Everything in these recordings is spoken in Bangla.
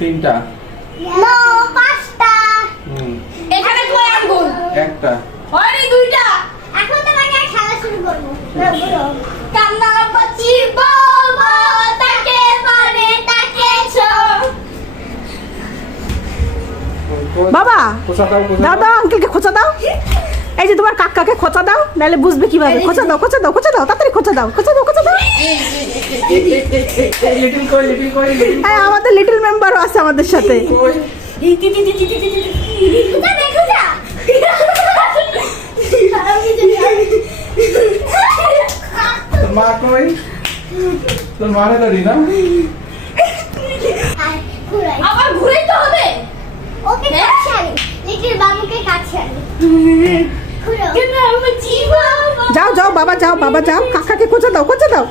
তিনটা। নো পাঁচটা। এখানে কয় আঙ্গুল। একটা। হয়নি দুইটা। এখন আর খেলা শুরু করব। কান্না পাচ্ছি বলব তাকে মানে তাকে ছো। বাবা দাও আঙ্কেলকে খোঁচা দাও। এই যে তোমার কাকাকে খোঁচা দাও নাহলে বুঝবে কীভাবে। খোঁচা দাও খোঁচা দাও খোঁচা দাও তাড়াতাড়ি খোঁচা দাও খোঁচা দাও খোঁচা দাও। হ্যাঁ আমাদের লিটল মেম্বারও আছে আমাদের সাথে। কই খুঁজা দে মা কই? তোর মারে দাঁড়ি না? আর ঘুরাই আবার হবে। ওকে কাছে আনি লিটিল বাবুকে কাছে আনি। যাও বাবা যাও বাবা যাও কাকাকে খোঁচা দাও খোঁচা দাও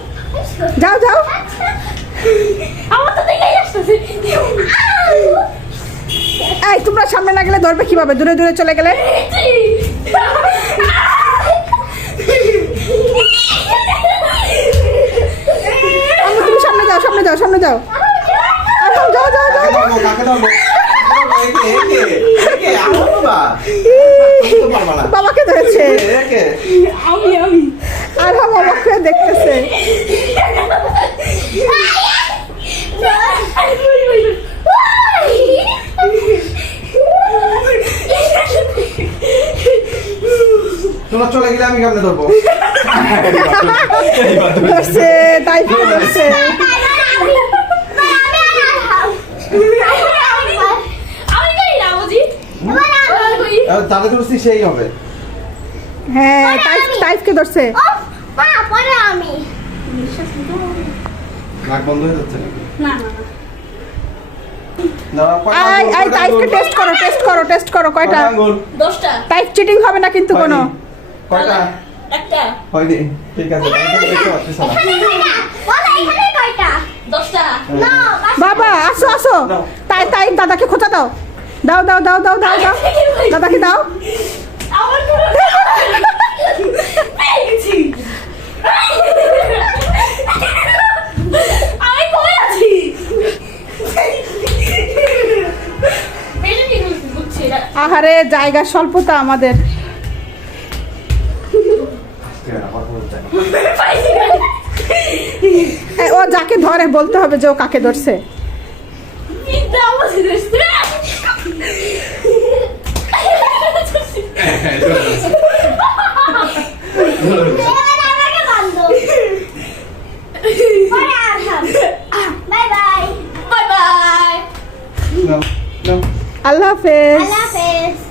যাও যাও এই তোমরা সামনে না গেলে ধরবে কীভাবে দূরে দূরে চলে গেলে তুমি সামনে যাও সামনে যাও সামনে যাও যাও যাও যাও বাবাকে ধরেছে একে আমি আমি আর হাম অবাক হয়ে দেখতেছে তোমরা চলে গেলে আমি কেমনে ধরবো ধরছে তাই সেই হবে হ্যাঁ ধরছে আমি। নাক বন্ধ হয়ে যাচ্ছে নাকি? না না না। দাঁড়াও, কয়টা আই আই কয়টা টেস্ট করো টেস্ট করো টেস্ট করো কয়টা? চিটিং হবে না কিন্তু কোনো। কয়টা? একটা। হয়নি। ঠিক আছে এখানে কয়টা? না বাবা আসো আসো। তাই তাই দাদাকে খোঁচা দাও। দাও দাও দাও দাও দাও দাও। দাদাকে দাও। আমার আহারে জায়গা স্বল্পতা আমাদের। ও যাকে ধরে বলতে হবে যে ও কাকে ধরছে। আল্লাহ হাফেজ। আল্লাহ হাফেজ